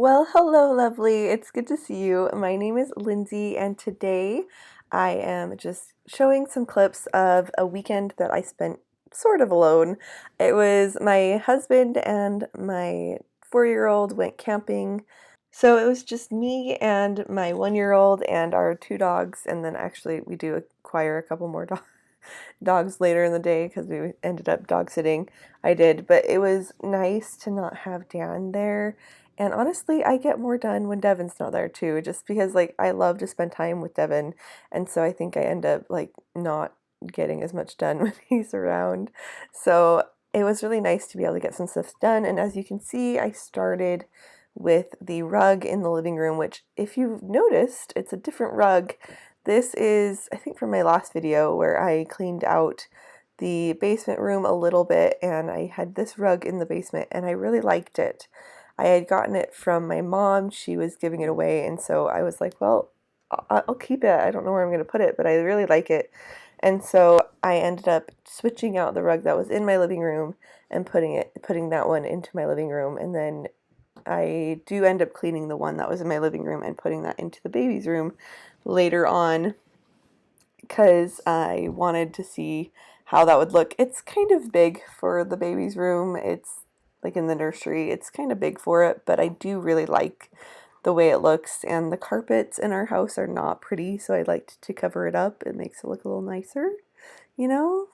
Well, hello, lovely. It's good to see you. My name is Lindsay, and today I am just showing some clips of a weekend that I spent sort of alone. It was my husband and my 4-year-old went camping. So it was just me and my 1-year-old and our two dogs, and then actually we do acquire a couple more dogs later in the day because we ended up dog sitting. I did, but it was nice to not have Dan there. And honestly, I get more done when Devin's not there too, just because like I love to spend time with Devin, and so I think I end up like not getting as much done when he's around. So it was really nice to be able to get some stuff done. And as you can see, I started with the rug in the living room, which if you've noticed, it's a different rug. This is, I think, from my last video where I cleaned out the basement room a little bit, and I had this rug in the basement and I really liked it. I had gotten it from my mom. She was giving it away, and so I was like, well, I'll keep it. I don't know where I'm going to put it, but I really like it. And so I ended up switching out the rug that was in my living room and putting that one into my living room, and then I do end up cleaning the one that was in my living room and putting that into the baby's room later on because I wanted to see how that would look. It's kind of big for the baby's room. It's like in the nursery. It's kind of big for it, but I do really like the way it looks, and the carpets in our house are not pretty, so I liked to cover it up. It makes it look a little nicer, you know?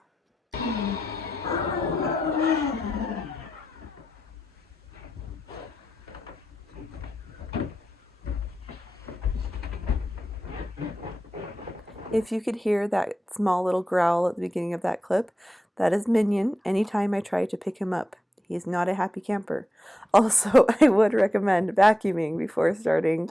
If you could hear that small little growl at the beginning of that clip, that is Minion anytime I try to pick him up. He is not a happy camper. Also, I would recommend vacuuming before starting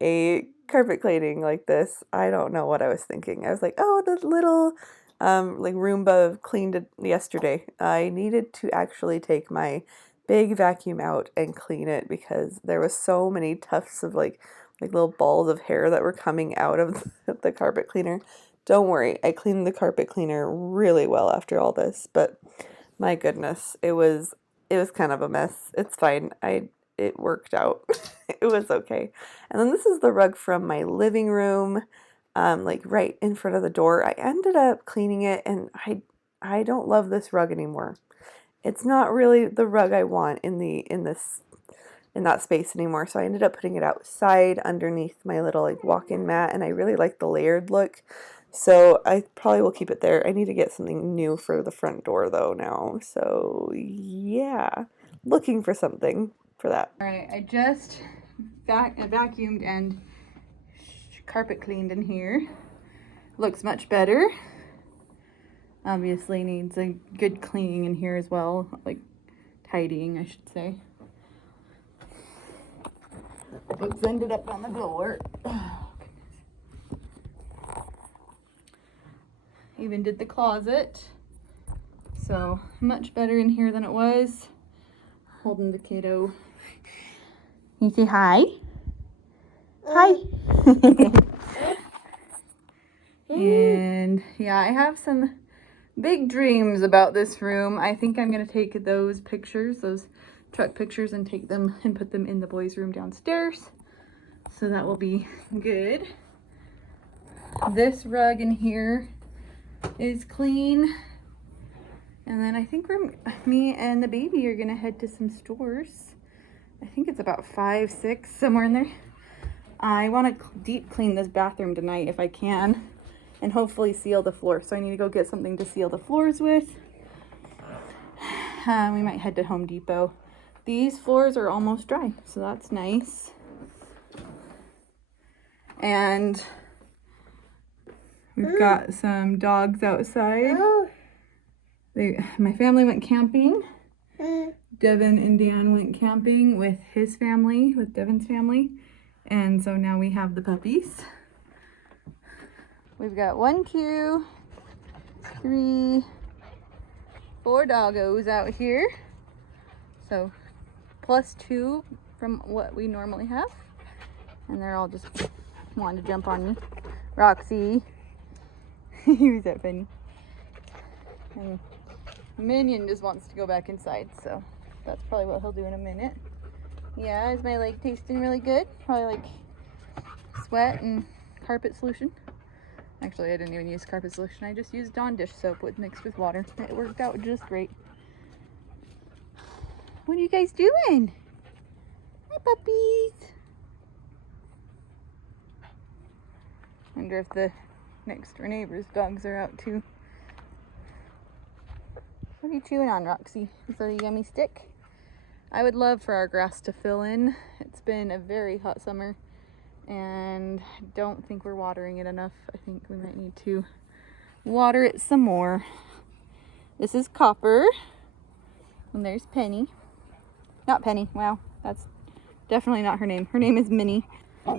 a carpet cleaning like this. I don't know what I was thinking. I was like, oh, the little like Roomba cleaned it yesterday. I needed to actually take my big vacuum out and clean it because there was so many tufts of like little balls of hair that were coming out of the carpet cleaner. Don't worry, I cleaned the carpet cleaner really well after all this, but my goodness, it was kind of a mess. It's fine. It worked out. It was okay. And then this is the rug from my living room, like right in front of the door. I ended up cleaning it, and I don't love this rug anymore. It's not really the rug I want in that space anymore. So I ended up putting it outside underneath my little like walk-in mat, and I really like the layered look. So I probably will keep it there. I need to get something new for the front door though now. So yeah, looking for something for that. All right, I just vacuumed and carpet cleaned in here. Looks much better. Obviously needs a good cleaning in here as well, like tidying, I should say. What's ended up on the door. Oh, even did the closet. So much better in here than it was. Holding the kiddo. You say hi? Hi. And yeah, I have some big dreams about this room. I think I'm going to take those pictures, those truck pictures, and take them and put them in the boys' room downstairs. So that will be good. This rug in here is clean. And then I think me and the baby are going to head to some stores. I think it's about 5, 6, somewhere in there. I want to deep clean this bathroom tonight if I can, and hopefully seal the floor. So I need to go get something to seal the floors with. We might head to Home Depot. These floors are almost dry, so that's nice. And we've got some dogs outside. My family went camping. Devin and Dan went camping with his family, with Devin's family. And so now we have the puppies. We've got 1, 2, 3, 4 doggos out here. So plus 2 from what we normally have. And they're all just wanting to jump on me. Roxy. Who's that funny? And Minion just wants to go back inside, so that's probably what he'll do in a minute. Yeah, is my leg tasting really good? Probably like sweat and carpet solution. Actually, I didn't even use carpet solution. I just used Dawn dish soap mixed with water. It worked out just great. What are you guys doing? Hi, puppies. Wonder if the next door neighbor's dogs are out too. What are you chewing on, Roxy? Is that a yummy stick? I would love for our grass to fill in. It's been a very hot summer and I don't think we're watering it enough. I think we might need to water it some more. This is Copper and there's Penny. Not Penny, wow, that's definitely not her name. Her name is Minnie.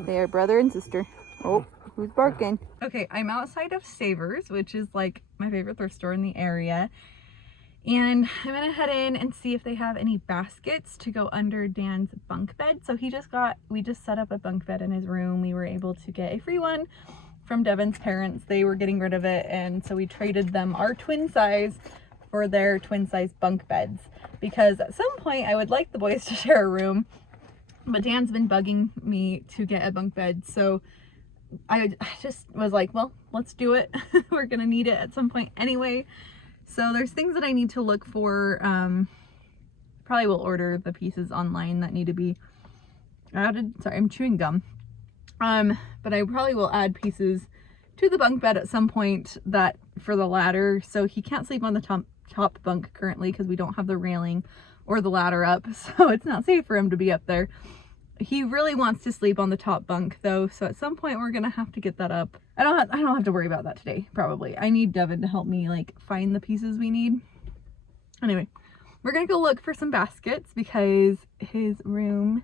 They are brother and sister. Oh, who's barking? Okay, I'm outside of Savers, which is like my favorite thrift store in the area. And I'm gonna head in and see if they have any baskets to go under Dan's bunk bed. So we just set up a bunk bed in his room. We were able to get a free one from Devin's parents. They were getting rid of it, and so we traded them our twin size for their twin size bunk beds. Because at some point I would like the boys to share a room, but Dan's been bugging me to get a bunk bed. So I just was like, well, let's do it. We're gonna need it at some point anyway. So there's things that I need to look for. Probably will order the pieces online that need to be added. Sorry, I'm chewing gum. But I probably will add pieces to the bunk bed at some point that for the ladder. So he can't sleep on the top bunk currently because we don't have the railing or the ladder up. So it's not safe for him to be up there. He really wants to sleep on the top bunk though, so at some point we're gonna have to get that up. I don't have to worry about that today, probably. I need Devin to help me like find the pieces we need. Anyway, we're gonna go look for some baskets because his room,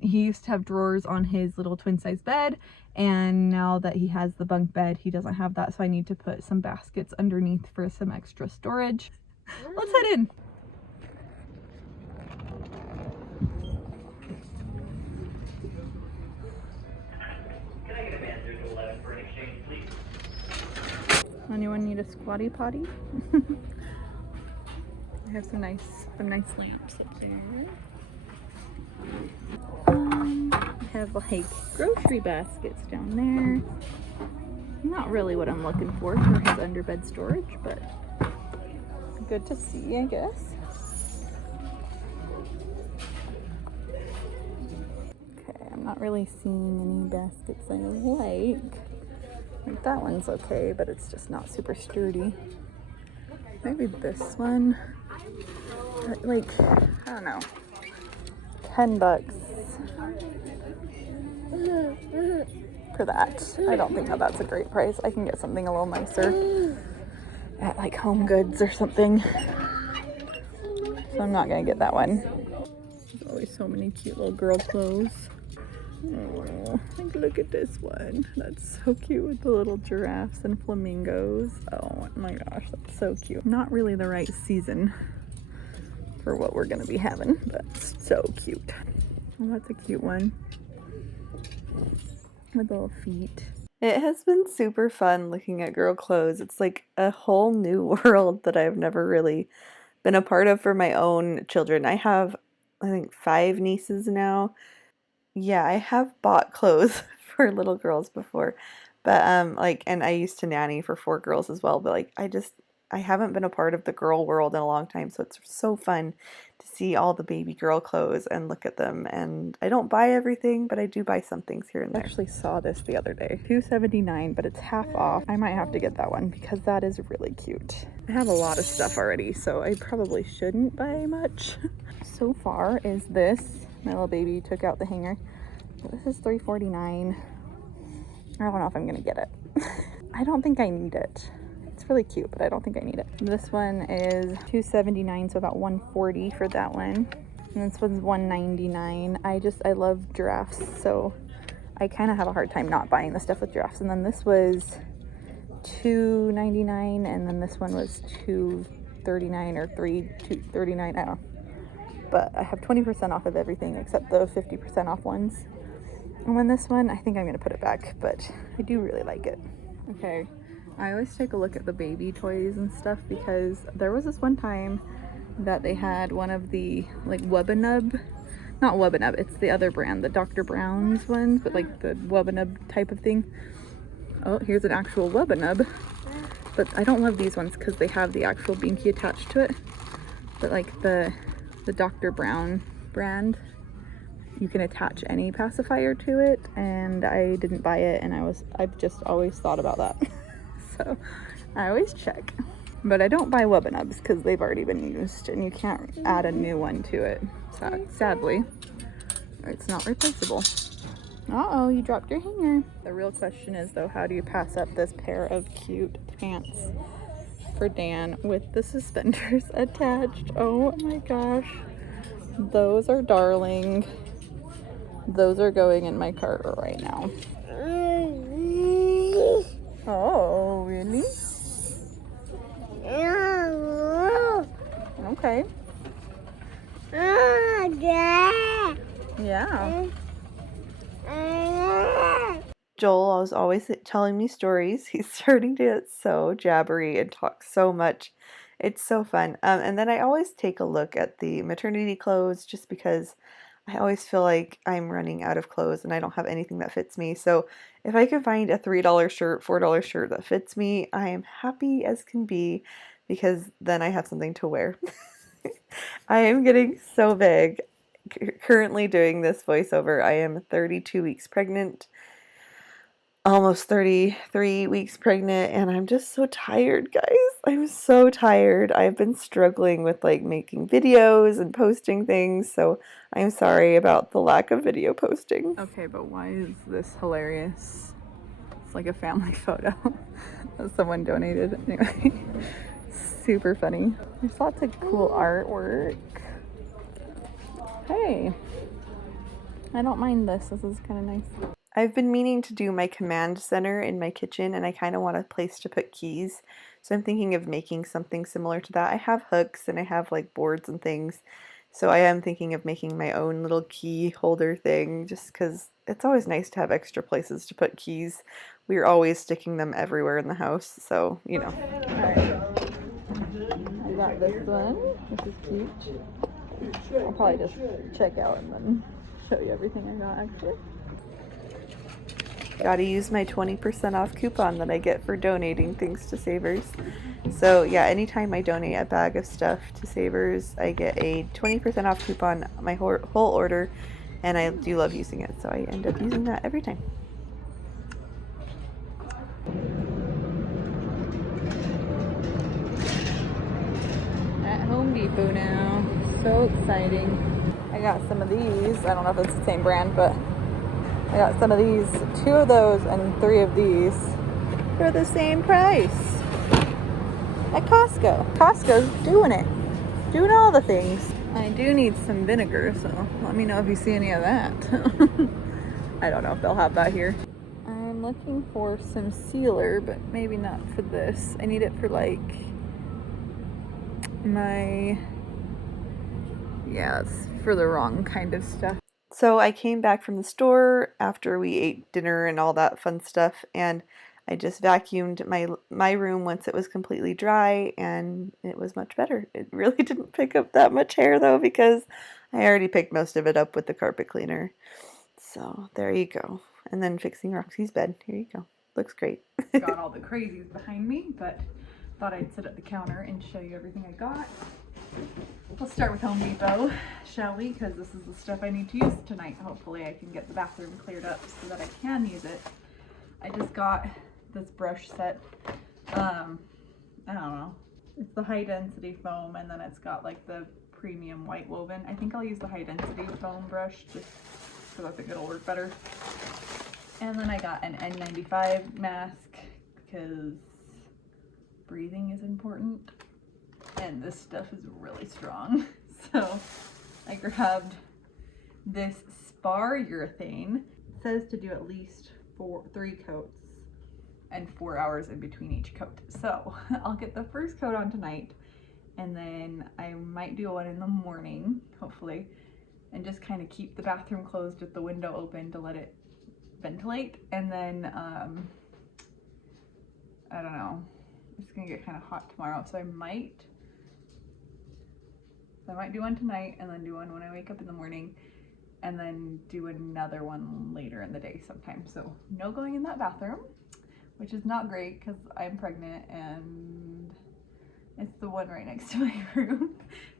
he used to have drawers on his little twin size bed, and now that he has the bunk bed, he doesn't have that, so I need to put some baskets underneath for some extra storage. Let's head in. Anyone need a squatty potty? I have some nice lamps up there. I have like grocery baskets down there. Not really what I'm looking for his underbed storage, but good to see, I guess. Okay, I'm not really seeing any baskets I like. Like that one's okay, but it's just not super sturdy. Maybe this one. Like, I don't know. $10 for that. I don't think that that's a great price. I can get something a little nicer at like Home Goods or something. So I'm not gonna get that one. There's always so many cute little girl clothes. Oh, like look at this one. That's so cute with the little giraffes and flamingos. Oh my gosh, that's so cute. Not really the right season for what we're gonna be having, but so cute. Oh, that's a cute one with little feet. It has been super fun looking at girl clothes. It's like a whole new world that I've never really been a part of for my own children. I have, I think, 5 nieces now. Yeah, I have bought clothes for little girls before, but like, and I used to nanny for 4 girls as well, but like I haven't been a part of the girl world in a long time, so it's so fun to see all the baby girl clothes and look at them. And I don't buy everything, but I do buy some things here and there. I actually saw this the other day. $2.79, but it's half off. I might have to get that one because that is really cute. I have a lot of stuff already, so I probably shouldn't buy much. So far is this. My little baby took out the hanger. This is $3.49. I don't know if I'm gonna get it. I don't think I need it. It's really cute, but I don't think I need it. This one is $2.79, so about $1.40 for that one. And this one's $1.99. I love giraffes, so I kind of have a hard time not buying the stuff with giraffes. And then this was $2.99, and then this one was $2.39 or $2.39. I don't know. But I have 20% off of everything except the 50% off ones. And then this one, I think I'm gonna put it back, but I do really like it. Okay, I always take a look at the baby toys and stuff because there was this one time that they had one of the like Wubba Nub not Wubbanub, it's the other brand, the Dr. Brown's ones, but like the Wubbanub type of thing. Oh, here's an actual Wubbanub. But I don't love these ones because they have the actual binky attached to it. But like the Dr. Brown brand, you can attach any pacifier to it, and I didn't buy it, and I've just always thought about that. So I always check. But I don't buy Wubbanubs because they've already been used and you can't add a new one to it. Sadly, it's not replaceable. Uh-oh, you dropped your hanger. The real question is though, how do you pass up this pair of cute pants for Dan with the suspenders attached? Oh my gosh. Those are darling. Those are going in my cart right now. Oh, really? Okay. Yeah. Joel was always telling me stories. He's starting to get so jabbery and talk so much. It's so fun. And then I always take a look at the maternity clothes just because I always feel like I'm running out of clothes and I don't have anything that fits me. So if I can find a $3 shirt, $4 shirt that fits me, I am happy as can be because then I have something to wear. I am getting so big. Currently doing this voiceover. I am 32 weeks pregnant, almost 33 weeks pregnant, and I'm just so tired, guys. I'm so tired. I've been struggling with like making videos and posting things, so I'm sorry about the lack of video posting. Okay, but why is this hilarious? It's like a family photo that someone donated. Anyway, super funny. There's lots of cool artwork. Hey, I don't mind this. This is kind of nice. I've been meaning to do my command center in my kitchen, and I kind of want a place to put keys. So I'm thinking of making something similar to that. I have hooks and I have like boards and things. So I am thinking of making my own little key holder thing just because it's always nice to have extra places to put keys. We're always sticking them everywhere in the house, so you know. Alright, I got this one, which is cute. I'll probably just check out and then show you everything I got actually. Gotta use my 20% off coupon that I get for donating things to Savers. So yeah, anytime I donate a bag of stuff to Savers, I get a 20% off coupon on my whole order, and I do love using it, so I end up using that every time. At Home Depot now. So exciting. I got some of these. I don't know if it's the same brand, but I got some of these, 2 of those and 3 of these for the same price at Costco. Costco's doing it. Doing all the things. I do need some vinegar, so let me know if you see any of that. I don't know if they'll have that here. I'm looking for some sealer, but maybe not for this. I need it for like yeah, it's for the wrong kind of stuff. So I came back from the store after we ate dinner and all that fun stuff, and I just vacuumed my room once it was completely dry, and it was much better. It really didn't pick up that much hair though because I already picked most of it up with the carpet cleaner. So there you go. And then fixing Roxy's bed. Here you go. Looks great. Got all the crazies behind me, but thought I'd sit at the counter and show you everything I got. Let's start with Home Depot, shall we? Because this is the stuff I need to use tonight. Hopefully I can get the bathroom cleared up so that I can use it. I just got this brush set. I don't know. It's the high density foam, and then it's got like the premium white woven. I think I'll use the high density foam brush just because I think it'll work better. And then I got an N95 mask because breathing is important. And this stuff is really strong. So I grabbed this spar urethane. It says to do at least 3 coats and 4 hours in between each coat. So I'll get the first coat on tonight, and then I might do one in the morning, hopefully, and just kind of keep the bathroom closed with the window open to let it ventilate. And then I don't know, it's gonna get kind of hot tomorrow, so I might do one tonight and then do one when I wake up in the morning, and then do another one later in the day sometime. So no going in that bathroom, which is not great because I'm pregnant and it's the one right next to my room.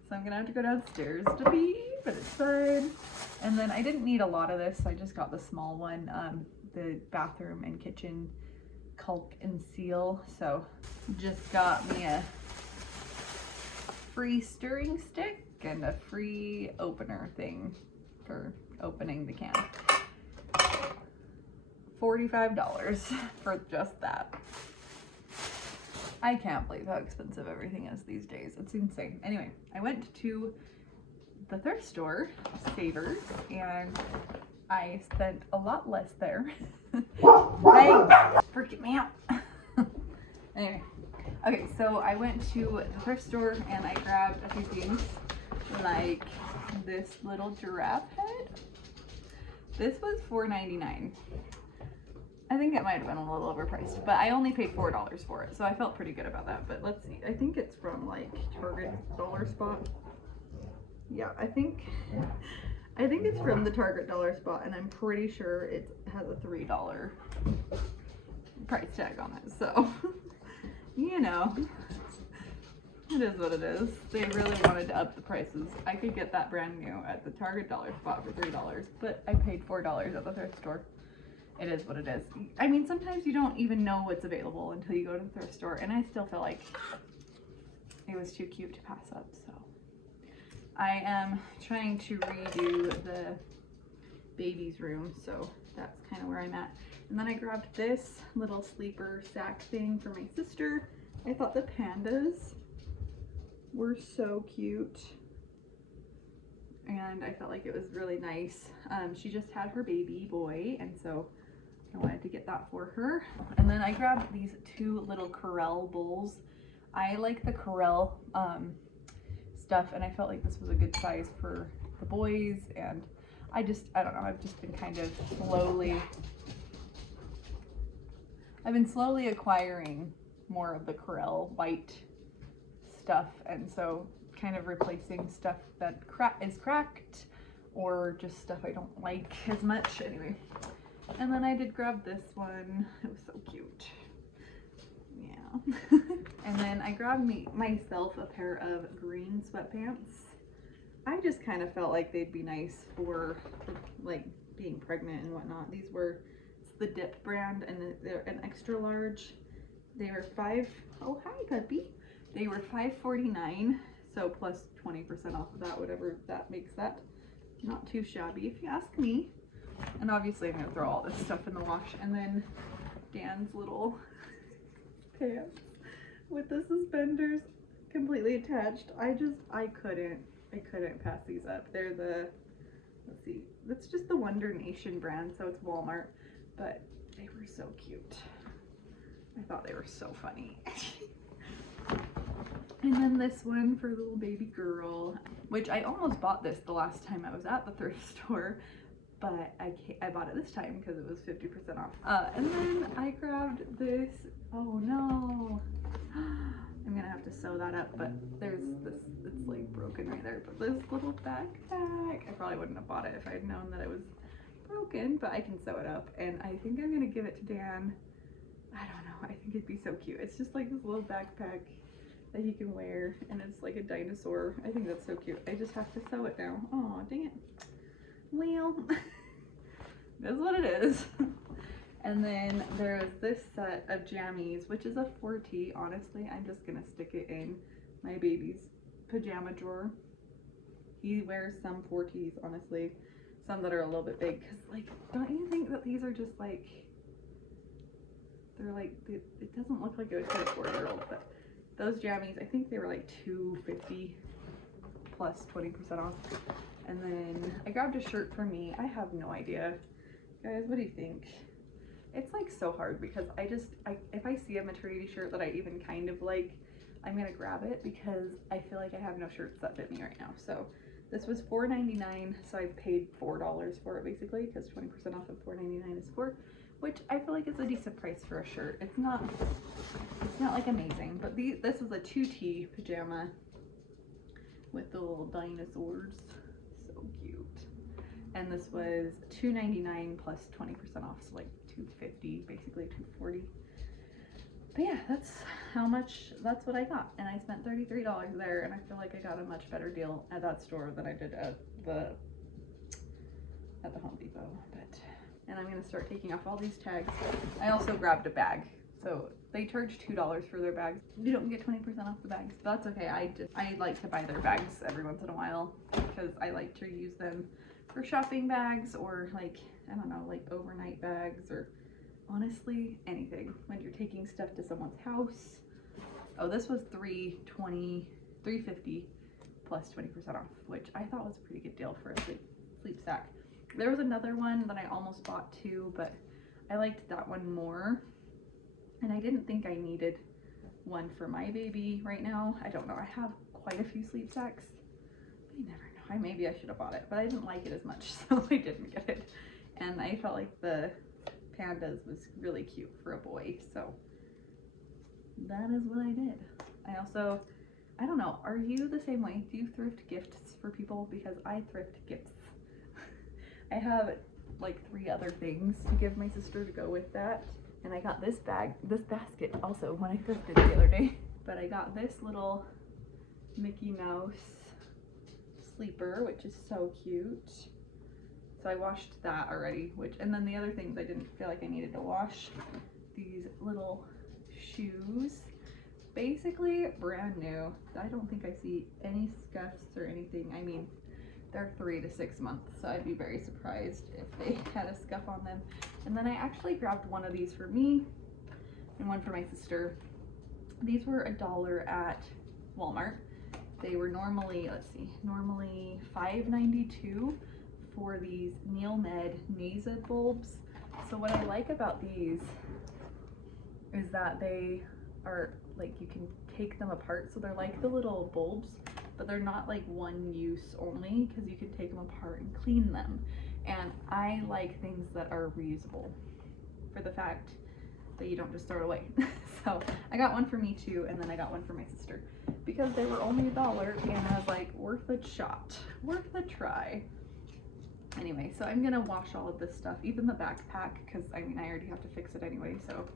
So I'm gonna have to go downstairs to pee, but it's fine. And then I didn't need a lot of this, so I just got the small one, the bathroom and kitchen caulk and seal. So just got me a free stirring stick and a free opener thing for opening the can. $45 for just that. I can't believe how expensive everything is these days. It's insane. Anyway, I went to the thrift store, Savers, and I spent a lot less there. Hey, freaking me out. Anyway, okay, so I went to the thrift store and I grabbed a few things, like this little giraffe head. This was $4.99. I think it might have been a little overpriced, but I only paid $4 for it, so I felt pretty good about that. But let's see, I think it's from like Target Dollar Spot. Yeah, I think it's from the Target Dollar Spot, and I'm pretty sure it has a $3 price tag on it. So, you know, it is what it is. They really wanted to up the prices. I could get that brand new at the Target Dollar Spot for $3, but I paid $4 at the thrift store. It is what it is. I mean, sometimes you don't even know what's available until you go to the thrift store, and I still feel like it was too cute to pass up. So I am trying to redo the baby's room, so that's kind of where I'm at. And then I grabbed this little sleeper sack thing for my sister. I thought the pandas were so cute, and I felt like it was really nice. She just had her baby boy, and so I wanted to get that for her. And then I grabbed these two little Corelle bowls. I like the Corelle stuff, and I felt like this was a good size for the boys. And I don't know, I've just been kind of slowly acquiring more of the Corelle white stuff, and so kind of replacing stuff that is cracked or just stuff I don't like as much. Anyway, and then I did grab this one. It was so cute. Yeah. And then I grabbed myself a pair of green sweatpants. I just kind of felt like they'd be nice for like being pregnant and whatnot. It's the Dip brand, and they're an extra large. They were oh hi puppy. They were $5.49, so plus 20% off of that, whatever that makes that. Not too shabby if you ask me. And obviously I'm gonna throw all this stuff in the wash. And then Dan's little pants with the suspenders completely attached. I couldn't pass these up. They're let's see, that's just the Wonder Nation brand, so it's Walmart, but they were so cute. I thought they were so funny. And then this one for little baby girl, which I almost bought this the last time I was at the thrift store, but I bought it this time because it was 50% off. And then I grabbed this, oh no, I'm gonna have to sew that up, but there's this, it's like broken right there, but this little backpack, I probably wouldn't have bought it if I had known that it was broken, but I can sew it up, and I think I'm gonna give it to Dan. I don't know, I think it'd be so cute. It's just like this little backpack that he can wear, and it's like a dinosaur. I think that's so cute. I just have to sew it now. Oh, dang it. Well, that's what it is. And then there's this set of jammies, which is a 4T. Honestly, I'm just gonna stick it in my baby's pajama drawer. He wears some 4Ts, honestly, some that are a little bit big, because like, don't you think that these are just like, they're like, it doesn't look like it would fit a 4-year-old, but those jammies, I think they were like $2.50 plus 20% off. And then I grabbed a shirt for me. I have no idea. Guys, what do you think? It's like so hard because if I see a maternity shirt that I even kind of like, I'm gonna grab it because I feel like I have no shirts that fit me right now. So this was $4.99, so I paid $4 for it basically, because 20% off of $4.99 is $4, which I feel like is a decent price for a shirt. It's not like amazing, but this was a 2T pajama with the little dinosaurs. So cute. and this was $2.99 plus 20% off, so like $2.50, basically $2.40. But yeah, that's what I got, and I spent $33 there, and I feel like I got a much better deal at that store than I did at the Home Depot. And I'm gonna start taking off all these tags. I also grabbed a bag, so they charge $2 for their bags. You don't get 20% off the bags, but that's okay. I like to buy their bags every once in a while because I like to use them for shopping bags, or like, I don't know, like overnight bags, or honestly anything when you're taking stuff to someone's house. Oh, this was $3.50 plus 20% off, which I thought was a pretty good deal for a sleep sack. There was another one that I almost bought too, but I liked that one more, and I didn't think I needed one for my baby right now. I don't know, I have quite a few sleep sacks, but you never know. Maybe I should have bought it, but I didn't like it as much, so I didn't get it. And I felt like the pandas was really cute for a boy, so that is what I did. I don't know, are you the same way? Do you thrift gifts for people? Because I thrift gifts. I have like 3 other things to give my sister to go with that. And I got this basket also when I thrifted the other day. But I got this little Mickey Mouse sleeper, which is so cute. So I washed that already, and then the other things I didn't feel like I needed to wash. These little shoes, basically brand new. I don't think I see any scuffs or anything. I mean, they're 3 to 6 months, so I'd be very surprised if they had a scuff on them. And then I actually grabbed one of these for me and one for my sister. These were $1 at Walmart. They were normally, normally $5.92 for these Neilmed Nasa bulbs. So what I like about these is that they are like, you can take them apart, so they're like the little bulbs, but they're not like one use only, because you can take them apart and clean them. And I like things that are reusable, for the fact that you don't just throw it away. So I got one for me too, and then I got one for my sister because they were only $1, and I was like, worth a shot, worth a try. Anyway, so I'm gonna wash all of this stuff, even the backpack, because I mean, I already have to fix it anyway, so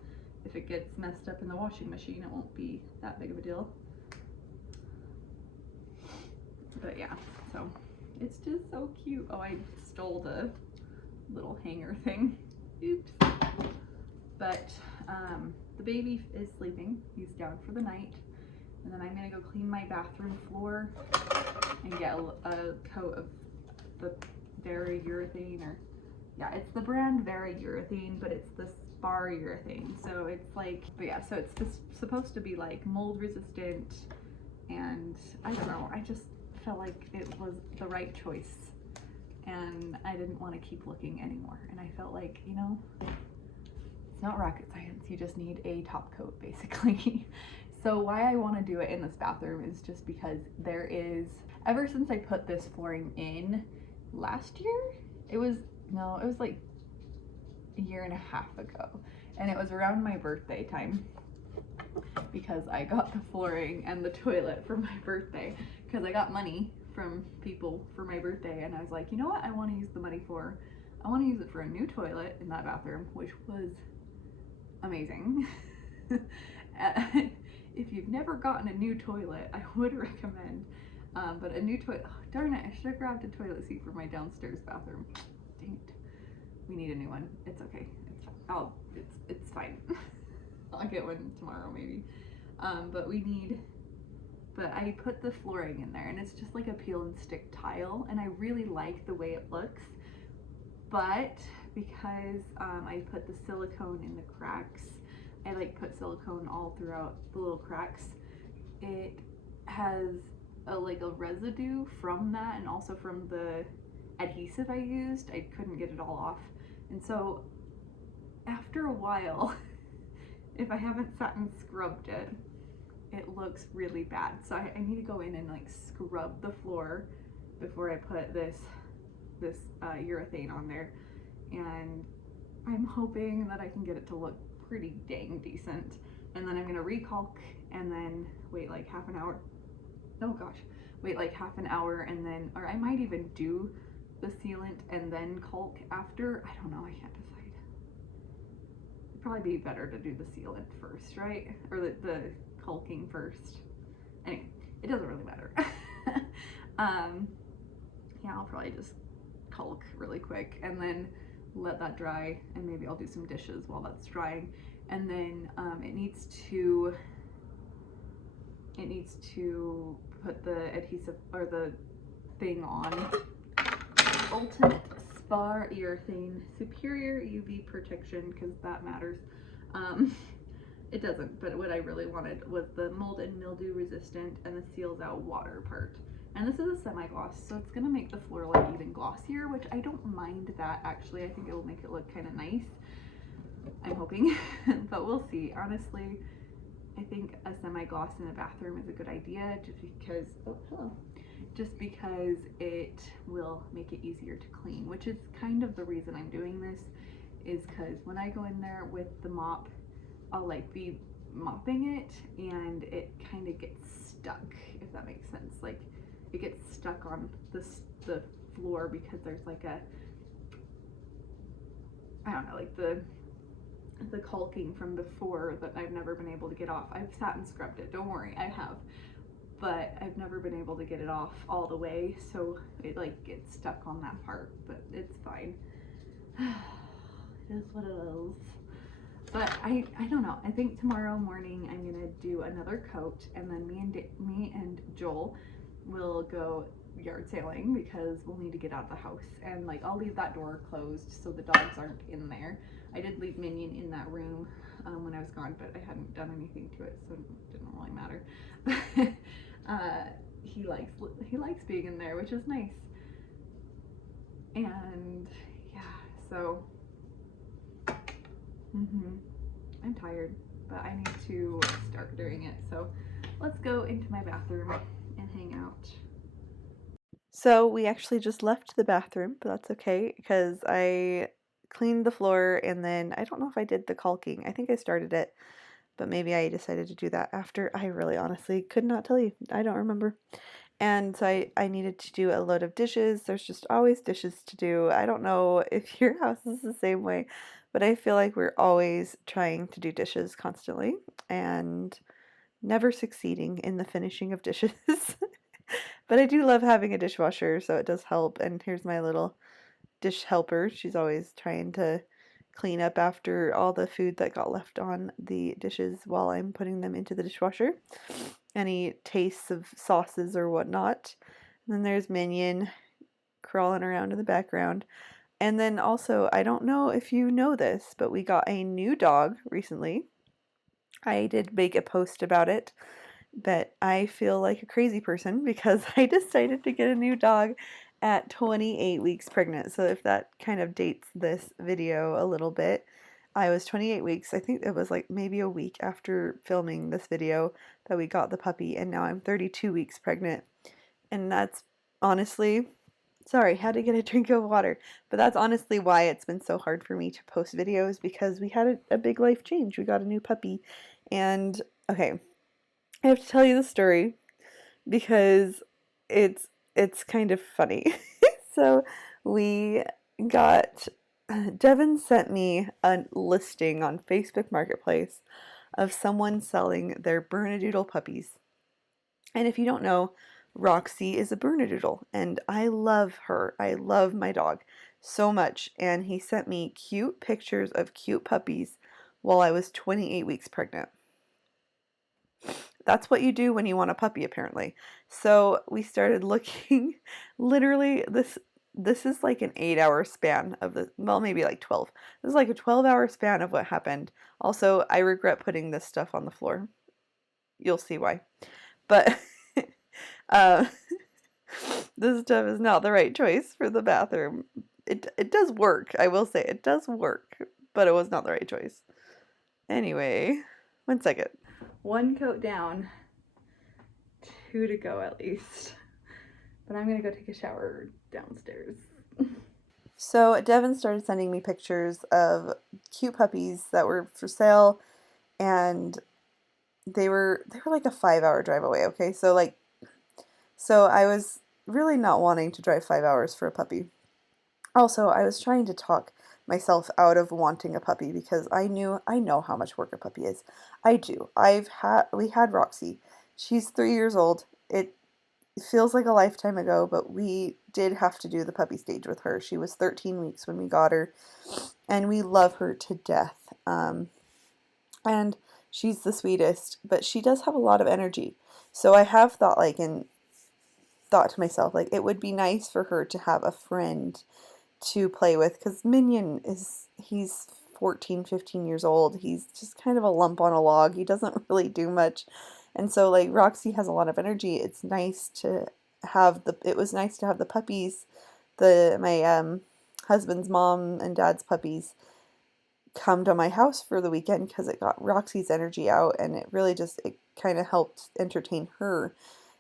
if it gets messed up in the washing machine, it won't be that big of a deal. But yeah, so it's just so cute. Oh, I stole the little hanger thing. Oops. But the baby is sleeping. He's down for the night. And then I'm gonna go clean my bathroom floor and get a coat of the Vera urethane, or yeah, it's the brand Vera urethane, but it's the spar urethane. So it's like, but yeah, so it's just supposed to be like mold resistant, and I don't know, I just felt like it was the right choice, and I didn't want to keep looking anymore. And I felt like, you know, it's not rocket science, you just need a top coat basically. So why I want to do it in this bathroom is just because there is, ever since I put this flooring in last year, it was like a year and a half ago, and it was around my birthday time, because I got the flooring and the toilet for my birthday, because I got money from people for my birthday, and I was like, you know what I want to use the money for? I want to use it for a new toilet in that bathroom, which was amazing. If you've never gotten a new toilet, I would recommend, but a new toilet, oh, darn it, I should have grabbed a toilet seat for my downstairs bathroom. Dang it. We need a new one. It's okay. It's fine. I'll get one tomorrow maybe. But I put the flooring in there, and it's just like a peel and stick tile, and I really like the way it looks. But because I put the silicone in the cracks, I like put silicone all throughout the little cracks, it has like a residue from that, and also from the adhesive I used. I couldn't get it all off, and so after a while, if I haven't sat and scrubbed it, it looks really bad. So I need to go in and like scrub the floor before I put this urethane on there, and I'm hoping that I can get it to look pretty dang decent. And then I'm gonna recalk and then wait like half an hour. Oh gosh, wait like half an hour, and then, or I might even do the sealant and then caulk after. I don't know, I can't decide. It'd probably be better to do the sealant first, right? Or the caulking first. Anyway, it doesn't really matter. Yeah, I'll probably just caulk really quick and then let that dry, and maybe I'll do some dishes while that's drying. And then it needs to put the adhesive or the thing on. Ultimate Spar Urethane Superior UV Protection, because that matters. It doesn't, but what I really wanted was the mold and mildew resistant and the seals out water part. And this is a semi-gloss, so it's gonna make the floor like even glossier, which I don't mind that actually. I think it will make it look kind of nice. I'm hoping, but we'll see. Honestly, I think a semi-gloss in a bathroom is a good idea, just because it will make it easier to clean, which is kind of the reason I'm doing this, is because when I go in there with the mop, I'll like be mopping it and it kind of gets stuck, if that makes sense. Like it gets stuck on the floor because there's like a, I don't know, like the caulking from before that I've never been able to get off. I've sat and scrubbed it, don't worry, I have, but I've never been able to get it off all the way, so it like gets stuck on that part, but it's fine. It is what it is. But I don't know. I think tomorrow morning I'm gonna do another coat, and then me and Joel will go yard sailing because we'll need to get out of the house. And like I'll leave that door closed so the dogs aren't in there. I did leave Minion in that room when I was gone, but I hadn't done anything to it, so it didn't really matter. He likes being in there, which is nice. And yeah, so. I'm tired, but I need to start doing it. So let's go into my bathroom and hang out. So we actually just left the bathroom, but that's okay because I cleaned the floor and then I don't know if I did the caulking. I think I started it, but maybe I decided to do that after. I really honestly could not tell you. I don't remember. And so I needed to do a load of dishes. There's just always dishes to do. I don't know if your house is the same way, but I feel like we're always trying to do dishes constantly and never succeeding in the finishing of dishes. But I do love having a dishwasher, so it does help. And here's my little dish helper. She's always trying to clean up after all the food that got left on the dishes while I'm putting them into the dishwasher. Any tastes of sauces or whatnot. And then there's Minion crawling around in the background. And then also, I don't know if you know this, but we got a new dog recently. I did make a post about it, but I feel like a crazy person because I decided to get a new dog at 28 weeks pregnant. So if that kind of dates this video a little bit, I was 28 weeks. I think it was like maybe a week after filming this video that we got the puppy, and now I'm 32 weeks pregnant. And that's honestly, sorry, had to get a drink of water, but that's honestly why it's been so hard for me to post videos, because we had a big life change. We got a new puppy, and okay, I have to tell you the story because it's kind of funny. So we got Devin sent me a listing on Facebook Marketplace of someone selling their Bernedoodle puppies. And if you don't know, Roxy is a Bernedoodle, and I love her. I love my dog so much. And he sent me cute pictures of cute puppies while I was 28 weeks pregnant. That's what you do when you want a puppy, apparently. So we started looking. Literally, this is like an 8-hour span of the, well, maybe like 12. This is like a 12-hour span of what happened. Also, I regret putting this stuff on the floor. You'll see why. But uh, this stuff is not the right choice for the bathroom. It does work. I will say it does work, but it was not the right choice. Anyway, 1 second. One coat down, 2 to go at least. But I'm gonna go take a shower downstairs. So Devin started sending me pictures of cute puppies that were for sale, and they were like a 5-hour drive away. Okay, so I was really not wanting to drive 5 hours for a puppy. Also, I was trying to talk myself out of wanting a puppy because I know how much work a puppy is. I do. We had Roxy. She's 3 years old. It feels like a lifetime ago, but we did have to do the puppy stage with her. She was 13 weeks when we got her, and we love her to death. And she's the sweetest, but she does have a lot of energy. So I have thought to myself, like, it would be nice for her to have a friend to play with, because he's 14, 15 years old. He's just kind of a lump on a log. He doesn't really do much. And so, like, Roxy has a lot of energy. It was nice to have the puppies, my husband's mom and dad's puppies come to my house for the weekend because it got Roxy's energy out, and it kind of helped entertain her.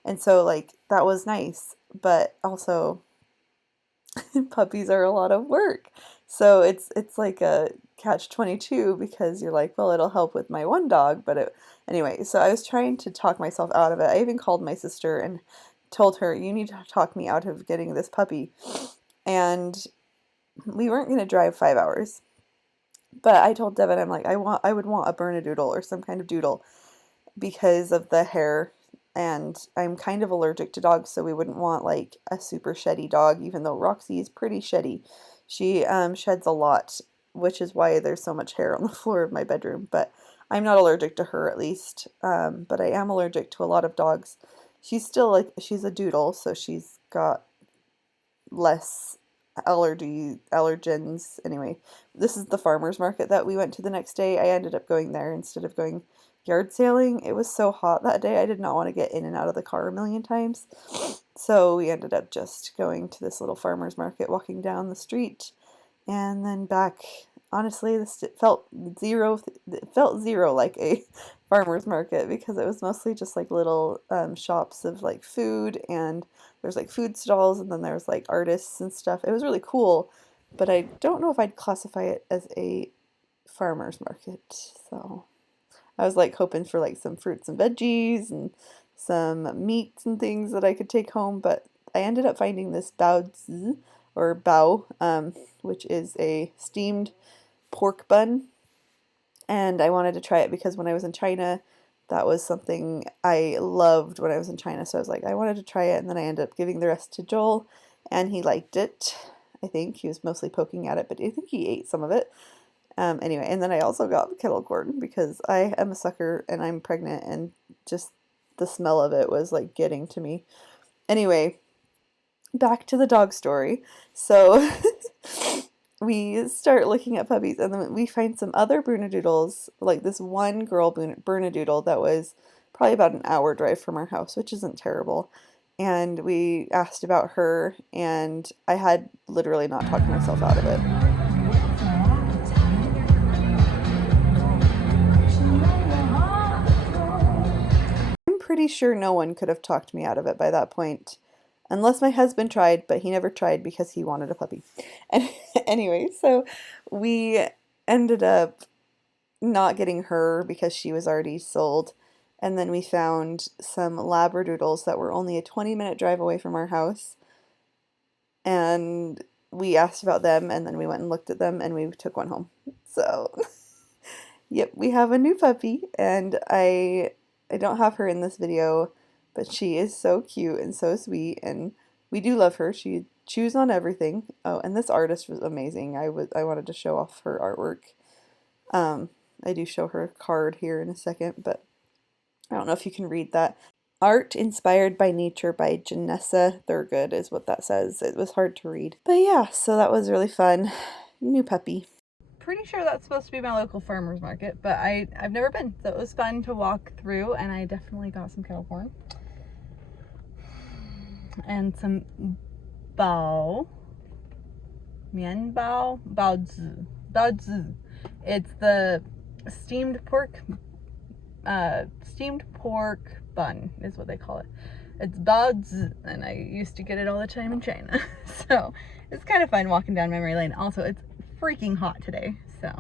And so, like, that was nice, but also puppies are a lot of work. So it's like a catch-22 because you're like, well, it'll help with my one dog, anyway, so I was trying to talk myself out of it. I even called my sister and told her, you need to talk me out of getting this puppy. And we weren't going to drive 5 hours. But I told Devin, I'm like, I would want a Bernedoodle or some kind of doodle because of the hair, and I'm kind of allergic to dogs, so we wouldn't want like a super sheddy dog, even though Roxy is pretty sheddy. She sheds a lot, which is why there's so much hair on the floor of my bedroom, but I'm not allergic to her, at least. But I am allergic to a lot of dogs. She's a doodle, so she's got less allergens. Anyway, this is the farmer's market that we went to the next day. I ended up going there instead of going yard sailing. It was so hot that day. I did not want to get in and out of the car a million times. So we ended up just going to this little farmer's market, walking down the street, and then back. Honestly, it felt zero like a farmer's market because it was mostly just like little shops of like food, and there's like food stalls, and then there's like artists and stuff. It was really cool, but I don't know if I'd classify it as a farmer's market. So I was like hoping for like some fruits and veggies and some meats and things that I could take home, but I ended up finding this bao, which is a steamed pork bun, and I wanted to try it because when I was in China, that was something I loved when I was in China. So I was like, I wanted to try it, and then I ended up giving the rest to Joel, and he liked it. I think he was mostly poking at it, but I think he ate some of it. Anyway, and then I also got kettle corn because I am a sucker and I'm pregnant, and just the smell of it was like getting to me. Anyway, back to the dog story. So we start looking at puppies, and then we find some other Bernedoodles, like this one girl Bernedoodle that was probably about an hour drive from our house, which isn't terrible. And we asked about her, and I had literally not talked myself out of it. I'm pretty sure no one could have talked me out of it by that point. Unless my husband tried, but he never tried because he wanted a puppy. And anyway, so we ended up not getting her because she was already sold. And then we found some Labradoodles that were only a 20-minute drive away from our house. And we asked about them, and then we went and looked at them, and we took one home. So, yep, we have a new puppy, and I don't have her in this video, but she is so cute and so sweet, and we do love her. She chews on everything. Oh, and this artist was amazing. I wanted to show off her artwork. I do show her a card here in a second, but I don't know if you can read that. Art Inspired by Nature by Janessa Thurgood is what that says. It was hard to read. But yeah, so that was really fun. New puppy. Pretty sure that's supposed to be my local farmer's market, but I've never been, so it was fun to walk through, and I definitely got some kettle corn. And some baozi. It's the steamed pork bun is what they call it. It's baozi, and I used to get it all the time in China. So it's kind of fun walking down memory lane. Also, it's freaking hot today, so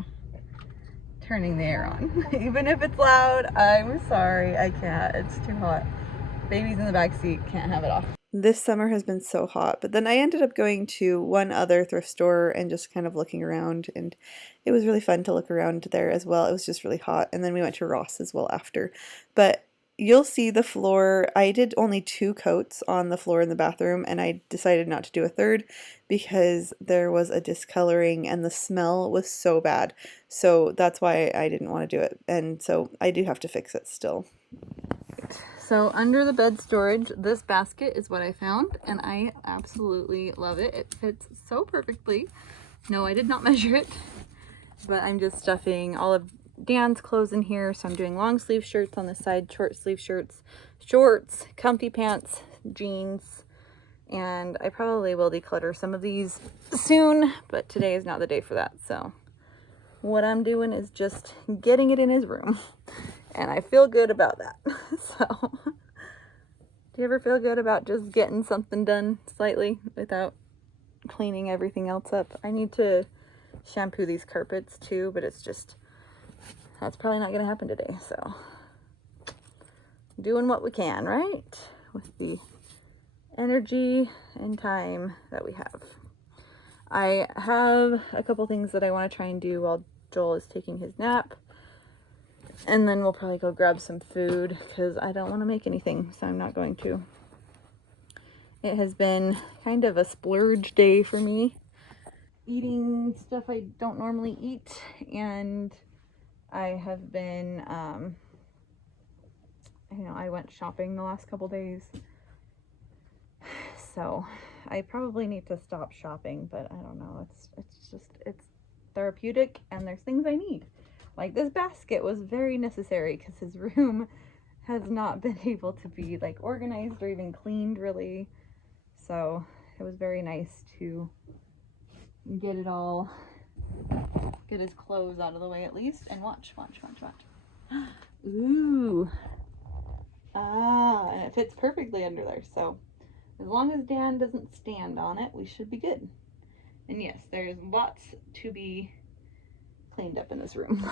turning the air on. Even if it's loud, I'm sorry, I can't. It's too hot. Baby's in the back seat, can't have it off. This summer has been so hot, but then I ended up going to one other thrift store and just kind of looking around, and it was really fun to look around there as well. It was just really hot, and then we went to Ross as well after. But you'll see the floor. I did only 2 coats on the floor in the bathroom, and I decided not to do a third because there was a discoloring and the smell was so bad. So that's why I didn't want to do it, and so I do have to fix it still. So under the bed storage, this basket is what I found, and I absolutely love it. It fits so perfectly. No, I did not measure it, but I'm just stuffing all of Dan's clothes in here. So I'm doing long sleeve shirts on the side, short sleeve shirts, shorts, comfy pants, jeans, and I probably will declutter some of these soon, but today is not the day for that. So what I'm doing is just getting it in his room. And I feel good about that. So, do you ever feel good about just getting something done slightly without cleaning everything else up? I need to shampoo these carpets too, but it's just, that's probably not going to happen today. So, doing what we can, right? With the energy and time that we have. I have a couple things that I want to try and do while Joel is taking his nap. And then we'll probably go grab some food because I don't want to make anything, so I'm not going to. It has been kind of a splurge day for me, eating stuff I don't normally eat, and I have been, I went shopping the last couple days, so I probably need to stop shopping, but I don't know, it's therapeutic, and there's things I need. Like this basket was very necessary because his room has not been able to be like organized or even cleaned really. So it was very nice to get it all, get his clothes out of the way at least. And watch. Ooh. Ah, and it fits perfectly under there. So as long as Dan doesn't stand on it, we should be good. And yes, there's lots to be cleaned up in this room.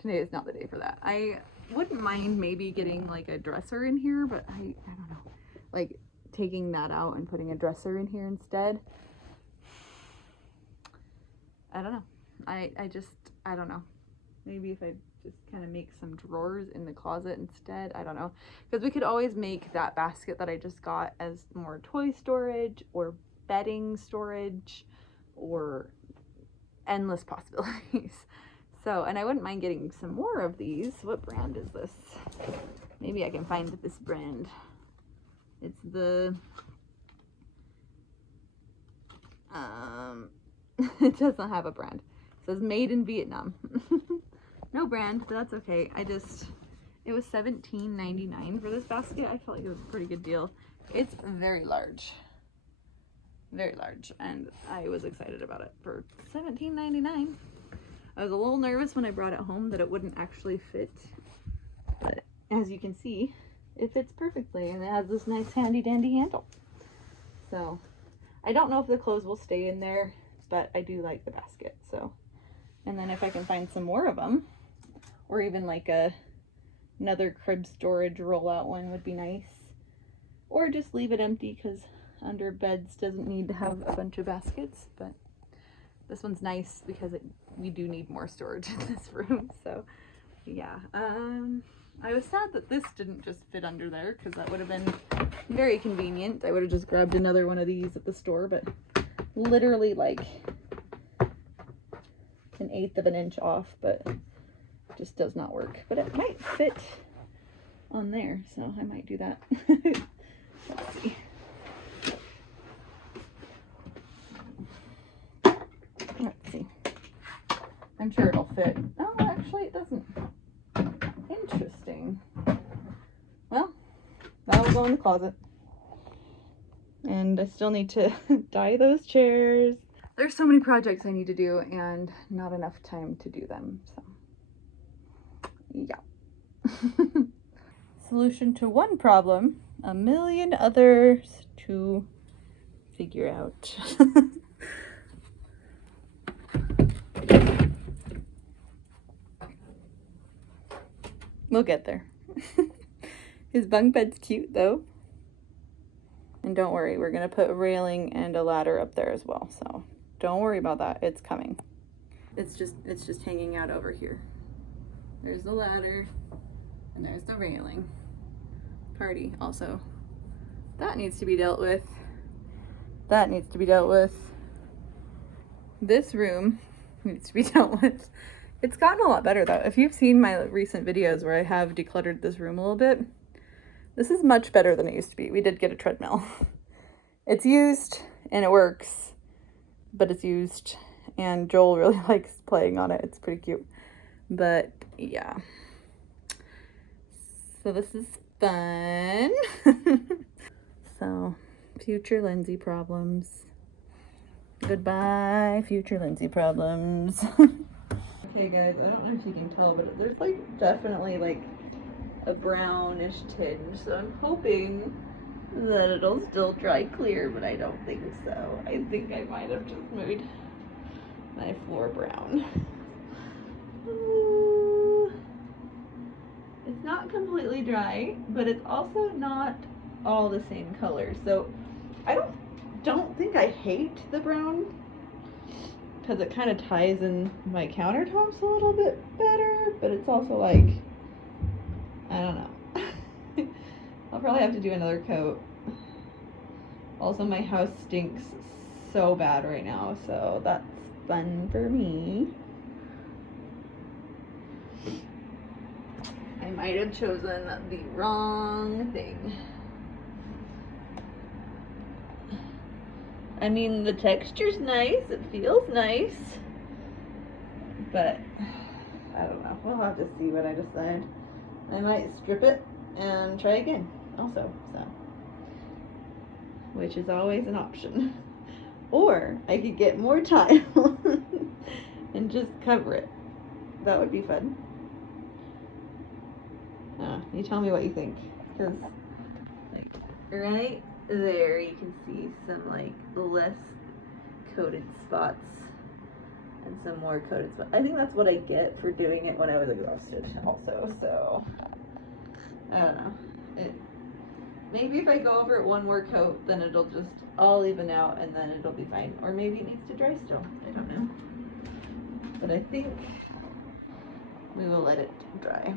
Today is not the day for that. I wouldn't mind maybe getting like a dresser in here, but I don't know, like taking that out and putting a dresser in here instead. I don't know. I don't know. Maybe if I just kind of make some drawers in the closet instead. I don't know, because we could always make that basket that I just got as more toy storage or bedding storage or endless possibilities. So, and I wouldn't mind getting some more of these. What brand is this? Maybe I can find this brand. It's the it doesn't have a brand. It says made in Vietnam. No brand, but that's okay. It was $17.99 for this basket. I felt like it was a pretty good deal. It's very large, and I was excited about it for $17.99. I was a little nervous when I brought it home that it wouldn't actually fit, but as you can see, it fits perfectly, and it has this nice handy dandy handle. So I don't know if the clothes will stay in there, but I do like the basket. So, and then if I can find some more of them, or even like another crib storage rollout one would be nice, or just leave it empty because under beds doesn't need to have a bunch of baskets. But this one's nice because we do need more storage in this room. So yeah, I was sad that this didn't just fit under there because that would have been very convenient. I would have just grabbed another one of these at the store, but literally like 1/8 of an inch off, but just does not work. But it might fit on there, so I might do that. Let's see. Let's see. I'm sure it'll fit. Oh, actually it doesn't. Interesting. Well, that'll go in the closet. And I still need to dye those chairs. There's so many projects I need to do and not enough time to do them, so yeah. Solution to one problem, a million others to figure out. We'll get there. His bunk bed's cute though. And don't worry, we're gonna put a railing and a ladder up there as well. So don't worry about that, it's coming. It's just hanging out over here. There's the ladder and there's the railing. Party also. That needs to be dealt with. That needs to be dealt with. This room needs to be dealt with. It's gotten a lot better though. If you've seen my recent videos where I have decluttered this room a little bit, this is much better than it used to be. We did get a treadmill. It's used and it works, but it's used and Joel really likes playing on it. It's pretty cute. But yeah. So this is fun. So, future Lindsay problems. Goodbye, future Lindsay problems. Okay guys, I don't know if you can tell, but there's like definitely like a brownish tinge, so I'm hoping that it'll still dry clear, but I don't think so. I think I might have just made my floor brown. Ooh. It's not completely dry, but it's also not all the same color. So I don't think I hate the brown, because it kind of ties in my countertops a little bit better, but it's also like, I don't know. I'll probably have to do another coat. Also, my house stinks so bad right now, so that's fun for me. I might have chosen the wrong thing. I mean, the texture's nice, it feels nice, but I don't know. We'll have to see what I decide. I might strip it and try again also, so, which is always an option. Or I could get more tile and just cover it. That would be fun. You tell me what you think, because like right there you can see some like less coated spots and some more coated spots. I think that's what I get for doing it when I was exhausted also, so I don't know. Maybe if I go over it one more coat, then it'll just all even out and then it'll be fine. Or maybe it needs to dry still. I don't know. But I think we will let it dry.